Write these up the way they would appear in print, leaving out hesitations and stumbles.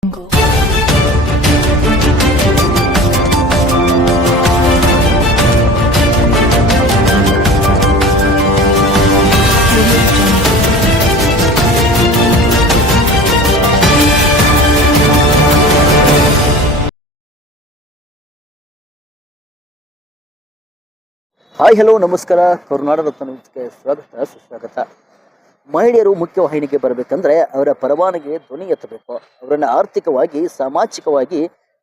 Hi hello ನಮಸ್ಕಾರ. ಕರುನಾಡ ರತ್ನ ನ್ಯೂಸ್ಗೆ ಸ್ವಾಗತ ಸುಸ್ವಾಗತ. ಮಹಿಳೆಯರು ಮುಖ್ಯವಾಹಿನಿಗೆ ಬರಬೇಕಂದ್ರೆ ಅವರ ಪರವಾನಗಿ ಧ್ವನಿ ಎತ್ತಬೇಕು. ಅವರನ್ನು ಆರ್ಥಿಕವಾಗಿ, ಸಾಮಾಜಿಕವಾಗಿ,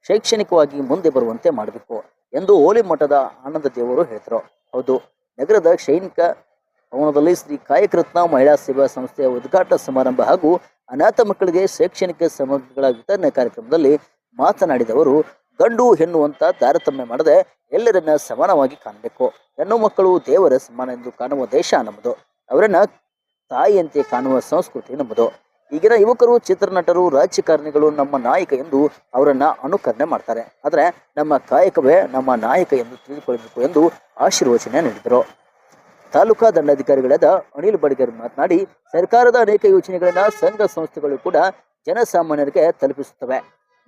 ಶೈಕ್ಷಣಿಕವಾಗಿ ಮುಂದೆ ಬರುವಂತೆ ಮಾಡಬೇಕು ಎಂದು ಹೋಳಿ ಮಠದ ಆನಂದ ದೇವರು ಹೇಳಿದರು. ಹೌದು, ನಗರದ ಸೈನಿಕ ಭವನದಲ್ಲಿ ಶ್ರೀ ಕಾಯಕ ರತ್ನ ಮಹಿಳಾ ಸೇವಾ ಸಂಸ್ಥೆಯ ಉದ್ಘಾಟನಾ ಸಮಾರಂಭ ಹಾಗೂ ಅನಾಥ ಮಕ್ಕಳಿಗೆ ಶೈಕ್ಷಣಿಕ ಸಾಮಗ್ರಿಗಳ ವಿತರಣೆ ಕಾರ್ಯಕ್ರಮದಲ್ಲಿ ಮಾತನಾಡಿದವರು, ಗಂಡು ಹೆಣ್ಣು ಅಂತ ತಾರತಮ್ಯ ಮಾಡದೆ ಎಲ್ಲರನ್ನ ಸಮಾನವಾಗಿ ಕಾಣಬೇಕು. ಹೆಣ್ಣು ಮಕ್ಕಳು ದೇವರ ಸಮಾನ ಎಂದು ಕಾಣುವ ದೇಶ ನಮ್ಮದು. ಅವರನ್ನ ತಾಯಿಯಂತೆ ಕಾಣುವ ಸಂಸ್ಕೃತಿ ನಮ್ಮದು. ಈಗಿನ ಯುವಕರು, ಚಿತ್ರನಟರು, ರಾಜಕಾರಣಿಗಳು ನಮ್ಮ ನಾಯಕ ಎಂದು ಅವರನ್ನ ಅನುಕರಣೆ ಮಾಡ್ತಾರೆ. ಆದರೆ ನಮ್ಮ ಕಾಯಕವೇ ನಮ್ಮ ನಾಯಕ ಎಂದು ತಿಳಿದುಕೊಳ್ಳಬೇಕು ಎಂದು ಆಶೀರ್ವಚನೆ ನೀಡಿದರು. ತಾಲೂಕಾ ದಂಡಾಧಿಕಾರಿಗಳಾದ ಅನಿಲ್ ಬಡಿಗರ್ ಮಾತನಾಡಿ, ಸರ್ಕಾರದ ಅನೇಕ ಯೋಜನೆಗಳನ್ನ ಸಂಘ ಸಂಸ್ಥೆಗಳು ಕೂಡ ಜನಸಾಮಾನ್ಯರಿಗೆ ತಲುಪಿಸುತ್ತವೆ.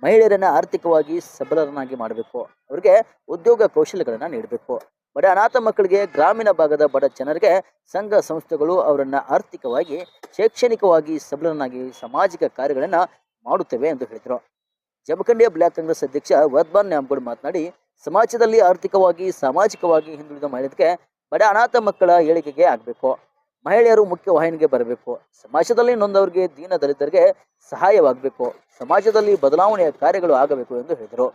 ಮಹಿಳೆಯರನ್ನ ಆರ್ಥಿಕವಾಗಿ ಸಬಲರನ್ನಾಗಿ ಮಾಡಬೇಕು. ಅವರಿಗೆ ಉದ್ಯೋಗ ಕೌಶಲ್ಯಗಳನ್ನ ನೀಡಬೇಕು. ಬಡ ಅನಾಥ ಮಕ್ಕಳಿಗೆ, ಗ್ರಾಮೀಣ ಭಾಗದ ಬಡ ಜನರಿಗೆ ಸಂಘ ಸಂಸ್ಥೆಗಳು ಅವರನ್ನ ಆರ್ಥಿಕವಾಗಿ, ಶೈಕ್ಷಣಿಕವಾಗಿ ಸಬಲರನ್ನಾಗಿ ಸಾಮಾಜಿಕ ಕಾರ್ಯಗಳನ್ನ ಮಾಡುತ್ತವೆ ಎಂದು ಹೇಳಿದರು. ಜಮಖಂಡಿಯ ಬ್ಲಾಕ್ ಕಾಂಗ್ರೆಸ್ ಅಧ್ಯಕ್ಷ ವದ್ವಾನ್ ನ್ಯಾಮಗೌಡ ಮಾತನಾಡಿ, ಸಮಾಜದಲ್ಲಿ ಆರ್ಥಿಕವಾಗಿ, ಸಾಮಾಜಿಕವಾಗಿ ಹಿಂದುಳಿದ ಮಹಿಳೆಯರಿಗೆ, ಬಡ ಅನಾಥ ಮಕ್ಕಳ ಏಳಿಗೆಗೆ ಆಗಬೇಕು. ಮಹಿಳೆಯರು ಮುಖ್ಯವಾಹಿನಿಗೆ ಬರಬೇಕು. ಸಮಾಜದಲ್ಲಿ ನೊಂದವರಿಗೆ, ದೀನ ದಲಿತರಿಗೆ ಸಹಾಯವಾಗಬೇಕು. ಸಮಾಜದಲ್ಲಿ ಬದಲಾವಣೆಯ ಕಾರ್ಯಗಳು ಆಗಬೇಕು ಎಂದು ಹೇಳಿದರು.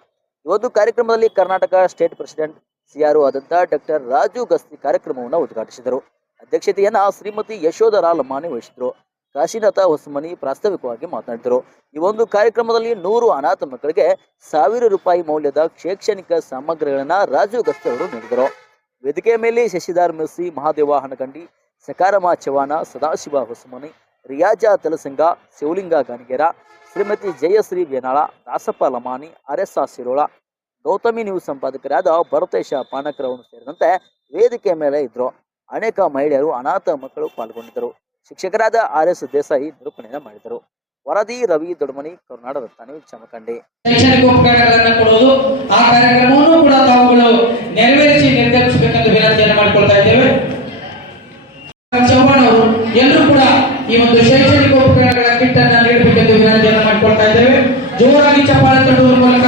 ಈ ಒಂದು ಕಾರ್ಯಕ್ರಮದಲ್ಲಿ ಕರ್ನಾಟಕ ಸ್ಟೇಟ್ ಪ್ರೆಸಿಡೆಂಟ್ ಸಿಆರ್ಒ ಆದಂತಹ ಡಾಕ್ಟರ್ ರಾಜು ಗಸ್ತಿ ಕಾರ್ಯಕ್ರಮವನ್ನು ಉದ್ಘಾಟಿಸಿದರು. ಅಧ್ಯಕ್ಷತೆಯನ್ನ ಶ್ರೀಮತಿ ಯಶೋಧರಾ ಲಮಾನಿ ವಹಿಸಿದರು. ಕಾಶಿನಾಥ ಹೊಸಮನಿ ಪ್ರಾಸ್ತಾವಿಕವಾಗಿ ಮಾತನಾಡಿದರು. ಈ ಒಂದು ಕಾರ್ಯಕ್ರಮದಲ್ಲಿ 100 ಅನಾಥ ಮಕ್ಕಳಿಗೆ 1000 ರೂಪಾಯಿ ಮೌಲ್ಯದ ಶೈಕ್ಷಣಿಕ ಸಾಮಗ್ರಿಗಳನ್ನ ರಾಜು ಗಸ್ತಿ ಅವರು ನೀಡಿದರು. ವೇದಿಕೆಯ ಮೇಲೆ ಶಶಿಧರ್ ಮೆಸ್ಸಿ, ಮಹಾದೇವ ಹನಗಂಡಿ, ಸಕಾರಮ ಚವಾನ, ಸದಾಶಿವ ಹೊಸಮನಿ, ರಿಯಾಜ ತಲಸಂಗ, ಶಿವಲಿಂಗ ಗಾಣಿಗೇರ, ಶ್ರೀಮತಿ ಜಯಶ್ರೀ ಬೇನಾಳ, ದಾಸಪ್ಪ ಲಮಾನಿ, RSR ಸಿರೋಳ, ಗೌತಮಿ ನ್ಯೂಸ್ ಸಂಪಾದಕರಾದ ಭರತೇಶ ಪಾನಕರವರು ಸೇರಿದಂತೆ ವೇದಿಕೆಯ ಮೇಲೆ ಇದ್ದರು. ಅನೇಕ ಮಹಿಳೆಯರು, ಅನಾಥ ಮಕ್ಕಳು ಪಾಲ್ಗೊಂಡಿದ್ದರು. ಶಿಕ್ಷಕರಾದ RS ದೇಸಾಯಿ ನಿರೂಪಣೆ ಮಾಡಿದರು. ವರದಿ ರವಿ ದೊಡ್ಮನಿ, ಕರುನಾಡ ರತ್ನ ನ್ಯೂಸ್, ಜಮಖಂಡಿ. ಶೈಕ್ಷಣಿಕ ಉಪಕರಣಗಳನ್ನು ಕೊಡುವುದು, ಆ ಕಾರ್ಯಕ್ರಮವನ್ನು ಕೂಡ ತಾವುಗಳು ನೆರವೇರಿಸಿ ನಿರ್ಗಮಿಸಬೇಕೆಂದು ವಿನಂತಿಯನ್ನು ಮಾಡಿಕೊಳ್ತಾ ಇದ್ದೇವೆ. ಚವ್ಹಾಣ್ ಅವರು ಎಲ್ಲರೂ ಕೂಡ ಈ ಒಂದು ಶೈಕ್ಷಣಿಕ ಉಪಕರಣಗಳ ಕಿಟ್ ಅನ್ನು ನೀಡಬೇಕೆಂದು ವಿನಂತಿಯನ್ನು ಮಾಡಿಕೊಳ್ತಾ ಇದ್ದೇವೆ. ಜೋರಾಗಿ ಚಪ್ಪಾಳೆ ತಟ್ಟುವ ಮೂಲಕ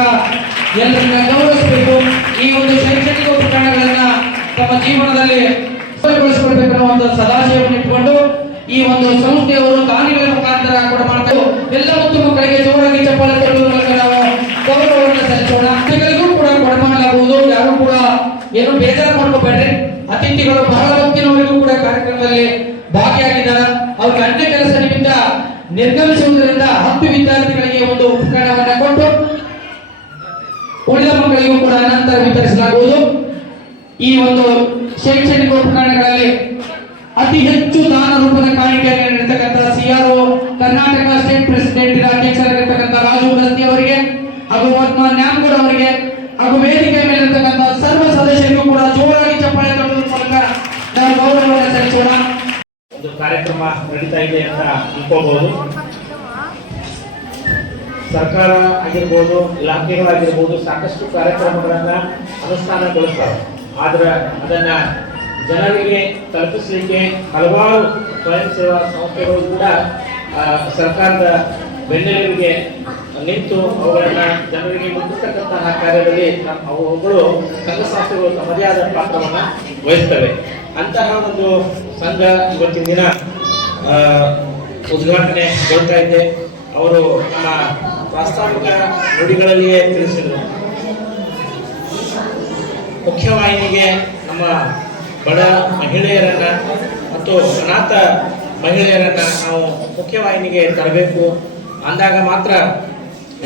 ಎಲ್ಲರನ್ನ ಗೌರವಿಸಬೇಕು. ಈ ಒಂದು ಶೈಕ್ಷಣಿಕ ಉಪಕರಣಗಳನ್ನ ತಮ್ಮ ಜೀವನದಲ್ಲಿ ಬಳಸಿಕೊಳ್ಬೇಕನ್ನುವಂತ ಸದಾಶಯವನ್ನು ಇಟ್ಟುಕೊಂಡು ಈ ಒಂದು ಸಂಸ್ಥೆಯವರು ದಾನಿಗಳ ಮುಖಾಂತರ ಕೂಡ ಮಾಡ್ತಾರೆ. ಎಲ್ಲ ಮುತ್ತು ಮಕ್ಕಳಿಗೆ ಜೋರಾಗಿ ಚಪ್ಪಾಳೆ ತಟ್ಟುವ ಮೂಲಕ ನಾವು ಗೌರವವನ್ನು ಸಲ್ಲಿಸೋಣ. ಅತಿಥಿಗಳಿಗೂ ಕೂಡ ಕೊಡಮಾಡಲಾಗುವುದು. ಯಾರು ಕೂಡ ಏನು ಬೇಜಾರು ಮಾಡ್ಕೋಬೇಡ್ರಿ. ಅತಿಥಿಗಳು ಬಹಳ ಹೊತ್ತಿನವರೆಗೂ ಕೂಡ ಕಾರ್ಯಕ್ರಮದಲ್ಲಿ ಭಾಗಿಯಾಗಿದ್ದಾರೆ. ಅವ್ರಿಗೆ ಅನ್ಯ ಕೆಲಸ ನಿಮಿತ್ತ ನಿರ್ಗಮಿಸುವುದರಿಂದ 10 ವಿದ್ಯಾರ್ಥಿಗಳಿಗೆ ಒಂದು ಉಪಕರಣವನ್ನು ಕೊಟ್ಟು ಉಳಿದ ಮಕ್ಕಳಿಗೂ ಕೂಡ ನಂತರ ವಿತರಿಸಲಾಗುವುದು. ಈ ಒಂದು ಶೈಕ್ಷಣಿಕ ಉಪಕರಣಗಳಲ್ಲಿ ಅತಿ ಹೆಚ್ಚು ದಾನ ರೂಪದ ಕಾಣಿಕೆಯನ್ನು ನೀಡತಕ್ಕಂಥ CRO Karnataka state president ಅಧ್ಯಕ್ಷರಾಗಿರ್ತಕ್ಕಂಥ Raju Gasti ಅವರಿಗೆ ಹಾಗೂ ವದ್ವಾನ್ ನ್ಯಾಮಗೌಡ ಅವರಿಗೆ ಹಾಗೂ ವೇದಿಕೆ ಮೇಲಿರ್ತಕ್ಕಂಥ ಸರ್ವ ಸದಸ್ಯರಿಗೂ ಕೂಡ ಜೋರಾಗಿ ಚಪ್ಪಾಳೆ ತಟ್ಟುವ ಮೂಲಕ ನಾವು ಗೌರವವನ್ನು ಸಲ್ಲಿಸೋಣ. ಒಂದು ಕಾರ್ಯಕ್ರಮ ನಡೀತಾ ಇದೆ ಅಂತ ತಿಳ್ಕೋಬಹುದು. ಸರ್ಕಾರ ಆಗಿರ್ಬೋದು, ಇಲಾಖೆಗಳಾಗಿರ್ಬೋದು ಸಾಕಷ್ಟು ಕಾರ್ಯಕ್ರಮಗಳನ್ನ ಅನುಷ್ಠಾನಗೊಳಿಸ್ತಾರೆ. ಆದ್ರೆ ಅದನ್ನ ಜನರಿಗೆ ತಲುಪಿಸಲಿಕ್ಕೆ ಹಲವಾರು ಸ್ವಯಂ ಸೇವಾ ಸಂಸ್ಥೆಗಳು ಕೂಡ ಸರ್ಕಾರದ ಬೆನ್ನೆಲುಬಿಗೆ ನಿಂತು ಅವುಗಳನ್ನ ಜನರಿಗೆ ಮುಟ್ಟಿಸ್ತಕ್ಕಂತಹ ಕಾರ್ಯದಲ್ಲಿ ಅವುಗಳು ಸಂಘ ಸಂಸ್ಥೆಗಳು ತಮ್ಮದೇ ಆದ ಪಾತ್ರವನ್ನು ವಹಿಸ್ತವೆ. ಅಂತಹ ಒಂದು ಸಂಘ ಇವತ್ತಿನ ದಿನ ಉದ್ಘಾಟನೆಗೊಳ್ತಾ ಇದೆ. ಅವರು ನಮ್ಮ ಪ್ರಾಸ್ತಾವಿಕ ನುಡಿಗಳಲ್ಲಿಯೇ ತಿಳಿಸಿದರು. ಮುಖ್ಯವಾಹಿನಿಗೆ ನಮ್ಮ ಬಡ ಮಹಿಳೆಯರನ್ನ ಮತ್ತು ಅನಾಥ ಮಹಿಳೆಯರನ್ನ ನಾವು ಮುಖ್ಯವಾಹಿನಿಗೆ ತರಬೇಕು. ಅಂದಾಗ ಮಾತ್ರ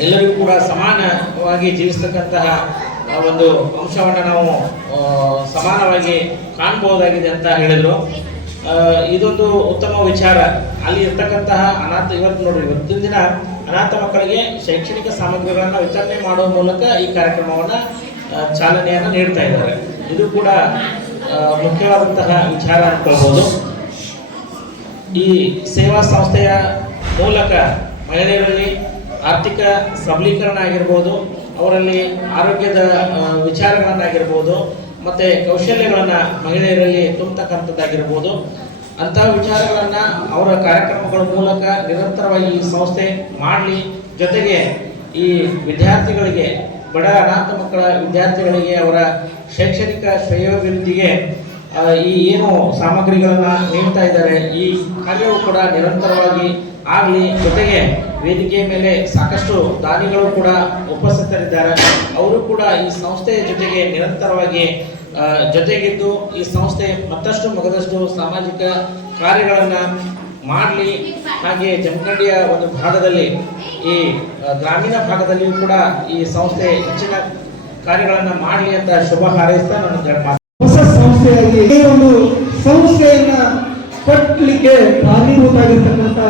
ಎಲ್ಲರಿಗೂ ಕೂಡ ಸಮಾನವಾಗಿ ಜೀವಿಸ್ತಕ್ಕಂತಹ ಒಂದು ಅಂಶವನ್ನು ನಾವು ಸಮಾನವಾಗಿ ಕಾಣಬಹುದಾಗಿದೆ ಅಂತ ಹೇಳಿದರು. ಇದೊಂದು ಉತ್ತಮ ವಿಚಾರ. ಅಲ್ಲಿ ಇರ್ತಕ್ಕಂತಹ ಅನಾಥ ಇವತ್ತಿನ ದಿನ ಅನಾಥ ಮಕ್ಕಳಿಗೆ ಶೈಕ್ಷಣಿಕ ಸಾಮಗ್ರಿಗಳನ್ನು ವಿತರಣೆ ಮಾಡುವ ಮೂಲಕ ಈ ಕಾರ್ಯಕ್ರಮವನ್ನು ಚಾಲನೆಯನ್ನು ನೀಡ್ತಾ ಇದ್ದಾರೆ. ಇದು ಕೂಡ ಮುಖ್ಯವಾದಂತಹ ವಿಚಾರ ಅನ್ಕೊಳ್ಬೋದು. ಈ ಸೇವಾ ಸಂಸ್ಥೆಯ ಮೂಲಕ ಮಹಿಳೆಯರಲ್ಲಿ ಆರ್ಥಿಕ ಸಬಲೀಕರಣ ಆಗಿರ್ಬೋದು, ಅವರಲ್ಲಿ ಆರೋಗ್ಯದ ವಿಚಾರಗಳನ್ನಾಗಿರ್ಬೋದು, ಮತ್ತು ಕೌಶಲ್ಯಗಳನ್ನು ಮಹಿಳೆಯರಲ್ಲಿ ತುಂಬತಕ್ಕಂಥದ್ದಾಗಿರ್ಬೋದು, ಅಂತಹ ವಿಚಾರಗಳನ್ನು ಅವರ ಕಾರ್ಯಕ್ರಮಗಳ ಮೂಲಕ ನಿರಂತರವಾಗಿ ಈ ಸಂಸ್ಥೆ ಮಾಡಲಿ. ಜೊತೆಗೆ ಈ ವಿದ್ಯಾರ್ಥಿಗಳಿಗೆ, ಬಡ ಅನಾಥ ಮಕ್ಕಳ ವಿದ್ಯಾರ್ಥಿಗಳಿಗೆ ಅವರ ಶೈಕ್ಷಣಿಕ ಶ್ರೇಯೋಭಿವೃದ್ಧಿಗೆ ಈ ಏನು ಸಾಮಗ್ರಿಗಳನ್ನು ನೀಡ್ತಾ ಇದ್ದಾರೆ, ಈ ಕಾರ್ಯವು ಕೂಡ ನಿರಂತರವಾಗಿ ಆಗಲಿ. ಜೊತೆಗೆ ವೇದಿಕೆಯ ಮೇಲೆ ಸಾಕಷ್ಟು ದಾನಿಗಳು ಕೂಡ ಉಪಸ್ಥಿತರಿದ್ದಾರೆ. ಅವರು ಕೂಡ ಈ ಸಂಸ್ಥೆಯ ಜೊತೆಗೆ ನಿರಂತರವಾಗಿ ಜೊತೆಗಿದ್ದು ಈ ಸಂಸ್ಥೆ ಮತ್ತಷ್ಟು ಮಗದಷ್ಟು ಸಾಮಾಜಿಕ ಕಾರ್ಯಗಳನ್ನು ಮಾಡಲಿ. ಹಾಗೆ ಜಮಖಂಡಿಯ ಒಂದು ಭಾಗದಲ್ಲಿ, ಈ ಗ್ರಾಮೀಣ ಭಾಗದಲ್ಲಿಯೂ ಕೂಡ ಈ ಸಂಸ್ಥೆ ಹೆಚ್ಚಿನ ಕಾರ್ಯಗಳನ್ನು ಮಾಡಲಿ ಅಂತ ಶುಭ ಹಾರೈಸ್ತಾ ನನ್ನ ಹೊಸ ಸಂಸ್ಥೆಯಾಗಿ ಈ ಒಂದು ಸಂಸ್ಥೆಯನ್ನ ಕಟ್ಟಲಿಕ್ಕೆ ಕಾರಣೀಭೂತ ಆಗಿರ್ತಕ್ಕಂಥ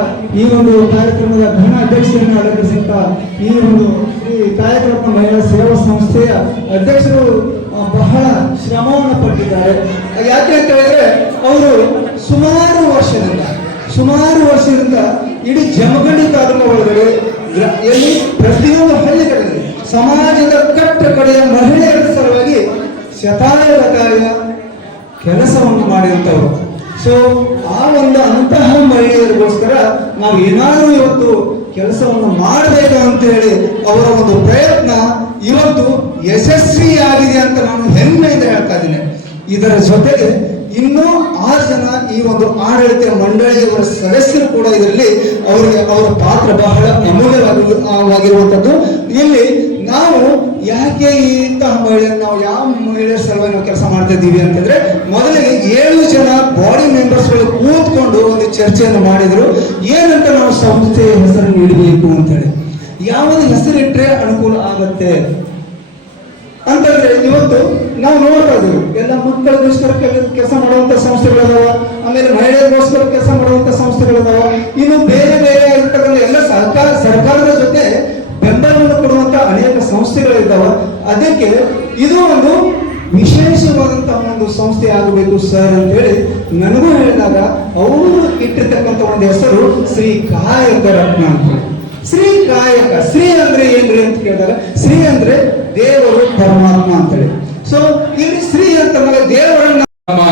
ಈ ಒಂದು ಕಾರ್ಯಕ್ರಮದ ಘನ ಅಧ್ಯಕ್ಷತೆಯನ್ನು ಅಲಂಕರಿಸಿದಂತ ಈ ಒಂದು ಶ್ರೀ ಕಾಯಕರತ್ನ ಮಹಿಳಾ ಸೇವಾ ಸಂಸ್ಥೆಯ ಅಧ್ಯಕ್ಷರು ಬಹಳ ಶ್ರಮವನ್ನು ಪಟ್ಟಿದ್ದಾರೆ. ಯಾಕೆ ಅಂತ ಹೇಳಿದ್ರೆ ಅವರು ಸುಮಾರು ವರ್ಷದಿಂದ ಇಡೀ ಜಮಖಂಡಿ ತಾಲೂಕು ಒಳಗಡೆ ಎಲ್ಲಿ ಪ್ರತಿಯೊಂದು ಹಳ್ಳಿಗಳಲ್ಲಿ ಸಮಾಜದ ಕಟ್ಟ ಕಡೆಯ ಮಹಿಳೆಯರ ಸಲುವಾಗಿ ಶತಾಯಗತಾಯ ಕೆಲಸವನ್ನು ಮಾಡಿದಂಥವ್ರು. ಸೊ ಆ ಒಂದು ಅಂತಹ ಮಹಿಳೆಯರಿಗೋಸ್ಕರ ನಾವು ಏನಾದರೂ ಇವತ್ತು ಕೆಲಸವನ್ನು ಮಾಡಬೇಕು ಅಂತ ಹೇಳಿ ಅವರ ಒಂದು ಪ್ರಯತ್ನ ಇವತ್ತು ಯಶಸ್ವಿಯಾಗಿದೆ ಅಂತ ನಾನು ಹೆಮ್ಮೆಯಿಂದ ಹೇಳ್ತಾ ಇದ್ದೀನಿ. ಇದರ ಜೊತೆಗೆ ಇನ್ನೂ 6 ಜನ ಈ ಒಂದು ಆಡಳಿತ ಮಂಡಳಿಯವರ ಸದಸ್ಯರು ಕೂಡ ಇದರಲ್ಲಿ ಅವರ ಪಾತ್ರ ಬಹಳ ಅಮೂಲ್ಯವಾಗಿರುವಂಥದ್ದು. ಇಲ್ಲಿ ನಾವು ಯಾಕೆ ಇಂತಹ ಮಹಿಳೆಯನ್ನು ನಾವು ಯಾವ ಮಹಿಳೆಯರ ಸಲುವಾಗಿ ನಾವು ಕೆಲಸ ಮಾಡ್ತಾ ಇದ್ದೀವಿ ಅಂತಂದ್ರೆ, ಮೊದಲಿಗೆ 7 ಜನ ಬಾಡಿ ಮೆಂಬರ್ಸ್ಗಳು ಕೂತ್ಕೊಂಡು ಒಂದು ಚರ್ಚೆಯನ್ನು ಮಾಡಿದ್ರು. ಏನಂತ ನಾವು ಸಂಸ್ಥೆಯ ಹೆಸರನ್ನು ಇಡಬೇಕು ಅಂತೇಳಿ, ಯಾವುದು ಹೆಸರಿಟ್ರೆ ಅನುಕೂಲ ಆಗತ್ತೆ ಅಂತಂದ್ರೆ ಇವತ್ತು ನಾವು ನೋಡ್ತಾ ಇದ್ದೀವಿ. ಎಲ್ಲ ಮಕ್ಕಳಿಗೋಸ್ಕರ ಕೆಲಸ ಮಾಡುವಂತ ಸಂಸ್ಥೆಗಳಿದಾವ, ಆಮೇಲೆ ಮಹಿಳೆಯರಿಗೋಸ್ಕರ ಕೆಲಸ ಮಾಡುವಂತ ಸಂಸ್ಥೆಗಳಿದಾವ, ಇನ್ನು ಬೇರೆ ಬೇರೆ ಆಗಿರ್ತಕ್ಕಂಥ ಎಲ್ಲ ಸರ್ಕಾರದ ಜೊತೆ ಬೆಂಬಲವನ್ನು ಕೊಡುವಂತ ಅನೇಕ ಸಂಸ್ಥೆಗಳಿದ್ದಾವ. ಅದಕ್ಕೆ ಇದು ಒಂದು ವಿಶೇಷವಾದಂತಹ ಒಂದು ಸಂಸ್ಥೆ ಆಗಬೇಕು ಸರ್ ಅಂತ ಹೇಳಿ ನನಗೂ ಹೇಳಿದಾಗ ಅವರು ಇಟ್ಟಿರ್ತಕ್ಕಂಥ ಒಂದು ಹೆಸರು ಶ್ರೀ ಕಾಯಕ ರತ್ನ ಅಂತ ಹೇಳಿ. ಶ್ರೀ ಕಾಯಕ, ಶ್ರೀ ಅಂದ್ರೆ ಏನ್ರಿ ಅಂತ ಕೇಳಿದಾಗ, ಶ್ರೀ ಅಂದ್ರೆ ದೇವರು ಪರಮಾತ್ಮ ಅಂತೇಳಿ. ಸೊ ಇಲ್ಲಿ ಶ್ರೀ ಅಂತಂದ್ರೆ ದೇವರನ್ನ. ನಮ್ಮ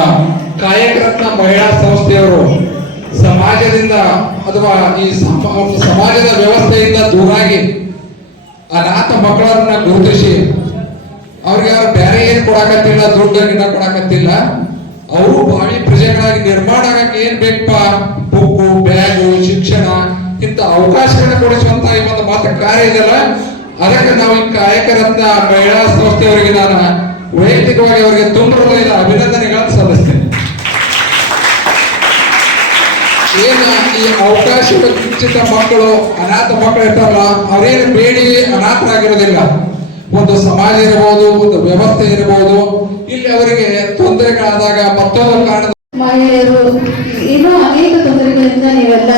ಕಾಯಕರತ್ನ ಮಹಿಳಾ ಸಂಸ್ಥೆಯವರು ಸಮಾಜದಿಂದ ಅಥವಾ ಈ ಸಮಾಜದ ವ್ಯವಸ್ಥೆಯಿಂದ ದೂರಾಗಿ ಅನಾಥ ಮಕ್ಕಳನ್ನ ಗುರುತಿಸಿ ಅವ್ರಿಗೆ ಅವ್ರು ಬೇರೆ ಏನ್ ಕೊಡಾಕತ್ತಿಲ್ಲ, ದುಡ್ಡನ್ನ ಕೊಡಾಕತ್ತಿಲ್ಲ, ಅವರು ಭಾವಿ ಪ್ರಜೆಗಳಾಗಿ ನಿರ್ಮಾಣ ಆಗಕ್ಕೆ ಏನ್ ಬೇಕಪ್ಪ, ಬುಕ್ಕು, ಬ್ಯಾಗು, ಶಿಕ್ಷಣ, ಇಂಥ ಅವಕಾಶಗಳನ್ನ ಕೊಡಿಸುವಂತ ಈ ಒಂದು ಮಾತ್ರ ಕಾರ್ಯ ಇದೆಯಲ್ಲ, ಅದಕ್ಕೆ ನಾವು ಈ ಕಾಯಕರತ್ನ ಮಹಿಳಾ ಸಂಸ್ಥೆಯವರಿಗೆ ನಾನು ವೈಯಕ್ತಿಕವಾಗಿ ಅವರಿಗೆ ತುಂಬ ಹೃದಯದ ಅಭಿನಂದನೆಗಳನ್ನು ಸಲ್ಲಿಸ್ತೇನೆ. ಏನ ಈ ಅವಕಾಶ ವಂಚಿತ ಮಕ್ಕಳು, ಅನಾಥ ಮಕ್ಕಳು ಇರ್ತಾರಲ್ಲ, ಅವರೇನು ಬೇಡಿ ಅನಾಥರಾಗಿರೋದಿಲ್ಲ. ಒಂದು ಸಮಾಜ ಇರಬಹುದು, ಒಂದು ವ್ಯವಸ್ಥೆ ಇರಬಹುದು, ಇಲ್ಲಿ ಅವರಿಗೆ ತೊಂದರೆಗಳಾದಾಗ ಮತ್ತೊಂದು ಕಾರಣ ಮಹಿಳೆಯರು ಇನ್ನೂ ಅನೇಕ ತೊಂದರೆಗಳಿಂದ ನೀವೆಲ್ಲ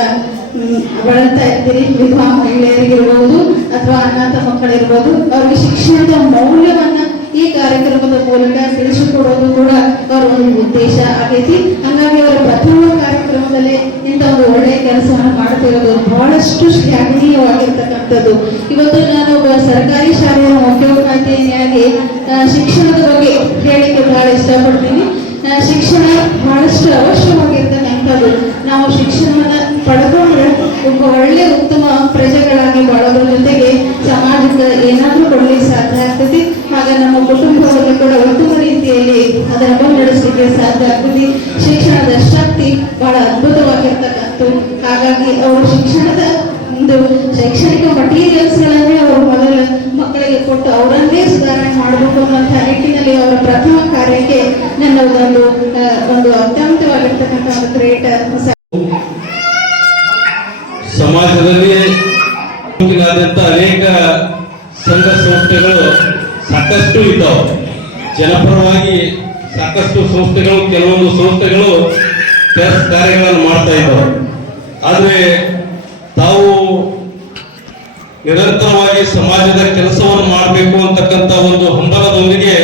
ಬಳಲ್ತಾ ಇರ್ತೀರಿ. ವಿಧವಾ ಮಹಿಳೆಯರಿಗಿರ್ಬೋದು ಅಥವಾ ಅನಾಥ ಮಕ್ಕಳಿರ್ಬೋದು, ಅವರಿಗೆ ಶಿಕ್ಷಣದ ಮೌಲ್ಯವನ್ನ ಈ ಕಾರ್ಯಕ್ರಮದ ಮೂಲಕ ತಿಳಿಸಿಕೊಡೋದು ಕೂಡ ಅವರ ಒಂದು ಉದ್ದೇಶ ಆಗೈತಿ. ಹಾಗಾಗಿ ಅವರ ಪ್ರಥಮ ಕಾರ್ಯಕ್ರಮದಲ್ಲಿ ಇಂಥ ಒಂದು ಒಳ್ಳೆಯ ಕೆಲಸವನ್ನು ಮಾಡ್ತಿರೋದು ಬಹಳಷ್ಟು ಶ್ಲಾಘನೀಯವಾಗಿರ್ತಕ್ಕಂಥದ್ದು. ಇವತ್ತು ನಾನು ಒಬ್ಬ ಸರ್ಕಾರಿ ಶಾಲೆಯ ಮುಖ್ಯೋಪಾಧ್ಯಾಯಿನಿಯಾಗಿ ಶಿಕ್ಷಣದ ಬಗ್ಗೆ ಹೇಳಲಿಕ್ಕೆ ಬಹಳ ಇಷ್ಟಪಡ್ತೀನಿ. ಶಿಕ್ಷಣ ಬಹಳಷ್ಟು ಅವಶ್ಯವಾಗಿರ್ತಕ್ಕಂಥದ್ದು. ನಾವು ಶಿಕ್ಷಣವನ್ನ ಪಡ್ಕೊಂಡ್ರೆ ಒಬ್ಬ ಒಳ್ಳೆ ಉತ್ತಮ ಪ್ರಜೆಗಳಾಗಿ ಬಾಳೋದ್ರ ಜೊತೆಗೆ ಸಮಾಜಕ್ಕೆ ಏನಾದ್ರೂ ಕೊಡ್ಲಿಕ್ಕೆ ಸಾಧ್ಯ ಆಗ್ತದೆ. ಆಗ ನಮ್ಮ ಕುಟುಂಬವನ್ನು ಕೂಡ ಉತ್ತಮ ರೀತಿಯಲ್ಲಿ ಅದನ್ನು ಮುನ್ನಡೆಸಲಿಕ್ಕೆ ಸಾಧ್ಯ ಆಗ್ತದೆ. ಶಿಕ್ಷಣದ ಶಕ್ತಿ ಬಹಳ ಅದ್ಭುತವಾಗಿರ್ತಕ್ಕಂಥ. ಹಾಗಾಗಿ ಅವರು ಶಿಕ್ಷಣದ ಒಂದು ಶೈಕ್ಷಣಿಕ ಮಟೀರಿಯಲ್ಸ್ಗಳನ್ನೇ ಅವರು ಮೊದಲ ಮಕ್ಕಳಿಗೆ ಕೊಟ್ಟು ಅವರನ್ನೇ ಸುಧಾರಣೆ ಮಾಡಬೇಕು ಅನ್ನುವಂತಹ ನಿಟ್ಟಿನಲ್ಲಿ ಅವರ ಪ್ರಥಮ ಕಾರ್ಯಕ್ಕೆ ನನ್ನ ಒಂದು ಅತ್ಯಂತವಾಗಿರ್ತಕ್ಕಂಥ ಒಂದು ಗ್ರೇಟ್. ಸಮಾಜದಲ್ಲಿ ಅನೇಕ ಸಂಘ ಸಂಸ್ಥೆಗಳು ಸಾಕಷ್ಟು ಇದ್ದಾವೆ. ಜನಪರವಾಗಿ ಸಾಕಷ್ಟು ಸಂಸ್ಥೆಗಳು, ಕೆಲವೊಂದು ಸಂಸ್ಥೆಗಳು ಕೆಲಸ ಕಾರ್ಯಗಳನ್ನು ಮಾಡ್ತಾ ಇದ್ದಾವೆ. ಆದರೆ ತಾವು ನಿರಂತರವಾಗಿ ಸಮಾಜದ ಕೆಲಸವನ್ನು ಮಾಡಬೇಕು ಅಂತಕ್ಕಂಥ ಒಂದು ಹಂಬಲದೊಂದಿಗೆ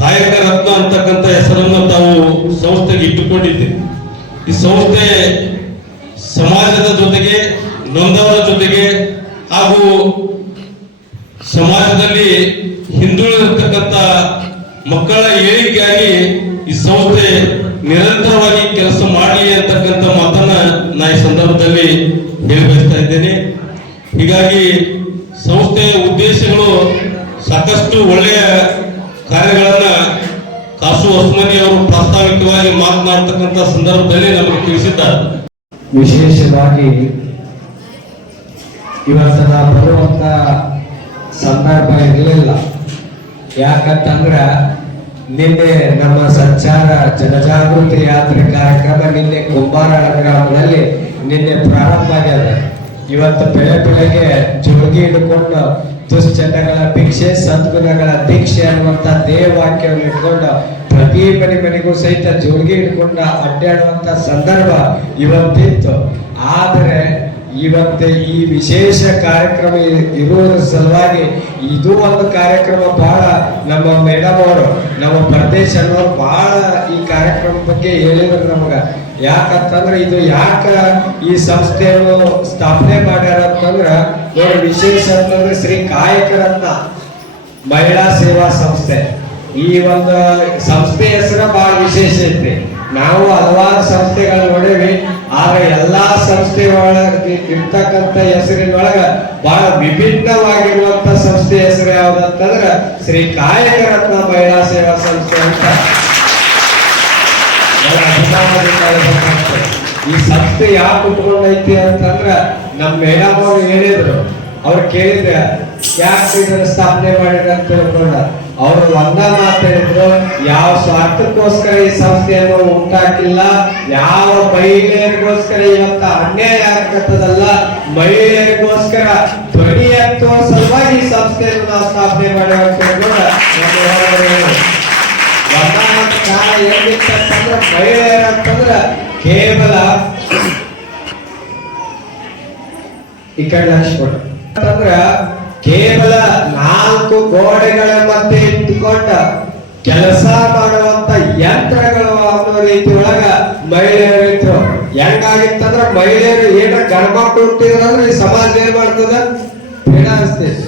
ಕಾಯಕ ರತ್ನ ಅಂತಕ್ಕಂಥ ಹೆಸರನ್ನು ತಾವು ಸಂಸ್ಥೆಗೆ ಇಟ್ಟುಕೊಂಡಿದ್ದೀವಿ. ಈ ಸಂಸ್ಥೆ ಸಮಾಜದ ಜೊತೆಗೆ, ನೊಂದವರ ಜೊತೆಗೆ ಹಾಗೂ ಸಮಾಜದಲ್ಲಿ ಹಿಂದುಳಿದಿರ್ತಕ್ಕಂಥ ಮಕ್ಕಳ ಏಳಿಗೆಯಾಗಿ ಈ ಸಂಸ್ಥೆ ನಿರಂತರವಾಗಿ ಕೆಲಸ ಮಾಡಲಿ ಅಂತಕ್ಕಂಥ ಮಾತನ್ನ ನಾ ಈ ಸಂದರ್ಭದಲ್ಲಿ ಹೇಳಬಯಸ್ತಾ ಇದ್ದೇನೆ. ಹೀಗಾಗಿ ಸಂಸ್ಥೆಯ ಉದ್ದೇಶಗಳು ಸಾಕಷ್ಟು ಒಳ್ಳೆಯ ಕಾರ್ಯಗಳನ್ನ ಕಾಸು ಹೊಸಮನಿ ಅವರು ಪ್ರಾಸ್ತಾವಿಕವಾಗಿ ಮಾತನಾಡ್ತಕ್ಕಂಥ ಸಂದರ್ಭದಲ್ಲಿ ನಮಗೆ ತಿಳಿಸಿದ್ದಾರೆ. ವಿಶೇಷವಾಗಿ ಇವತ್ತು ನಾವು ಬರುವಂತ ಸಂದರ್ಭ ಇರಲಿಲ್ಲ. ಯಾಕಂತಂದ್ರ ನಿನ್ನೆ ನಮ್ಮ ಸಂಚಾರ ಜನಜಾಗೃತಿ ಯಾತ್ರೆ ಕಾರ್ಯಕ್ರಮ ನಿನ್ನೆ ಕುಂಬಾರ ಗ್ರಾಮದಲ್ಲಿ ನಿನ್ನೆ ಪ್ರಾರಂಭ ಆಗ್ಯದ. ಇವತ್ತು ಬೆಳಗ್ಗೆ ಜೋಗಿ ಹಿಡ್ಕೊಂಡು ದುಶ್ಚಟಗಳ ಭಿಕ್ಷೆ ಸದ್ಗುಣಗಳ ದೀಕ್ಷೆ ಅನ್ನುವಂತ ದೇವವಾಕ್ಯವನ್ನು ಇಟ್ಕೊಂಡು ಪ್ರತಿ ಮನೆಗೂ ಸಹಿತ ಜೋಗಿ ಹಿಡ್ಕೊಂಡು ಅಡ್ಡಾಡುವಂತ ಸಂದರ್ಭ ಇವತ್ತಿತ್ತು. ಆದರೆ ಇವತ್ತು ಈ ವಿಶೇಷ ಕಾರ್ಯಕ್ರಮ ಇರುವುದರ ಸಲುವಾಗಿ ಇದು ಒಂದು ಕಾರ್ಯಕ್ರಮ ಬಹಳ ನಮ್ಮ ಮೇಡಮ್ ಅವರು ನಮ್ಮ ಪ್ರದೇಶ ಅನ್ನೋರು ಬಹಳ ಈ ಕಾರ್ಯಕ್ರಮ ಬಗ್ಗೆ ಹೇಳಿದ್ರು ನಮಗ. ಯಾಕಂತಂದ್ರೆ ಇದು ಯಾಕ ಈ ಸಂಸ್ಥೆಯನ್ನು ಸ್ಥಾಪನೆ ಮಾಡ್ಯಾರ ಅಂತಂದ್ರ ನೋಡಿ ವಿಶೇಷ ಅಂತಂದ್ರೆ ಶ್ರೀ ಕಾಯಕ ರತ್ನ ಮಹಿಳಾ ಸೇವಾ ಸಂಸ್ಥೆ. ಈ ಒಂದು ಸಂಸ್ಥೆ ಹೆಸರು ಬಹಳ ವಿಶೇಷ ಐತಿ. ನಾವು ಹಲವಾರು ಸಂಸ್ಥೆಗಳು ನೋಡೇವಿ, ಆದ್ರೆ ಎಲ್ಲಾ ಸಂಸ್ಥೆಯೊಳಗೆ ಇರ್ತಕ್ಕಂಥ ಹೆಸರಿನೊಳಗ ಬಹಳ ವಿಭಿನ್ನವಾಗಿರುವಂತ ಸಂಸ್ಥೆ ಹೆಸರು ಯಾವ್ದಂತಂದ್ರ ಶ್ರೀ ಕಾಯಕ ರತ್ನ ಮಹಿಳಾ ಸೇವಾ ಸಂಸ್ಥೆ ಅಂತ. ಈ ಸಂಸ್ಥೆ ಯಾಕೆ ಉಟ್ಕೊಂಡೈತಿ ಅಂತಂದ್ರ ನಮ್ಮ ಮೇಡಮ್ ಅವ್ರು ಹೇಳಿದ್ರು. ಅವ್ರು ಕೇಳಿದ್ರೆ ಯಾಕೆ ಇದನ್ನ ಸ್ಥಾಪನೆ ಮಾಡಿದ್ರು ಅಂತ ತಿಳ್ಕೊಂಡ ಅವರು ಒಂದ ಮಾತಾಡಿದ್ರು, ಯಾವ ಸ್ವಾರ್ಥಕ್ಕೋಸ್ಕರ ಈ ಸಂಸ್ಥೆಯನ್ನು ಉಂಟಾಕಿಲ್ಲ, ಯಾವ ಮಹಿಳೆಯರಿಗೋಸ್ಕರ ಇವತ್ತ ಅನ್ಯಾಯ ಆಗತ್ತದಲ್ಲ, ಮಹಿಳೆಯರಿಗೋಸ್ಕರ ಧ್ವನಿ ಎತ್ತುವ ಸಲುವಾಗಿ ಈ ಸಂಸ್ಥೆಯನ್ನು ನಾವು ಸ್ಥಾಪನೆ ಮಾಡಿದ್ರೆ ಕಾರಣ ಏನಿತ್ತಂದ್ರ ಮಹಿಳೆಯರಂತಂದ್ರ ಕೇವಲ ಈ ಕಡೆ ಅಂತಂದ್ರ ಕೇವಲ 4 ಗೋಡೆಗಳ ಮಧ್ಯೆ ಇಟ್ಟುಕೊಂಡ ಕೆಲಸ ಮಾಡುವಂತ ಯಂತ್ರಗಳು ಅನ್ನೋ ರೀತಿ ಒಳಗ ಮಹಿಳೆಯರು ಇದ್ರು. ಹೆಂಗಾಗಿತ್ತಂದ್ರ ಮಹಿಳೆಯರು ಏನ ಗಣಮಕ್ಕಳು ಹುಟ್ಟಿದ್ರಂದ್ರೆ ಈ ಸಮಾಜ ಏನ್ ಮಾಡ್ತದ ಬೇಡ ಅನ್ಸ್ತೈತಿ.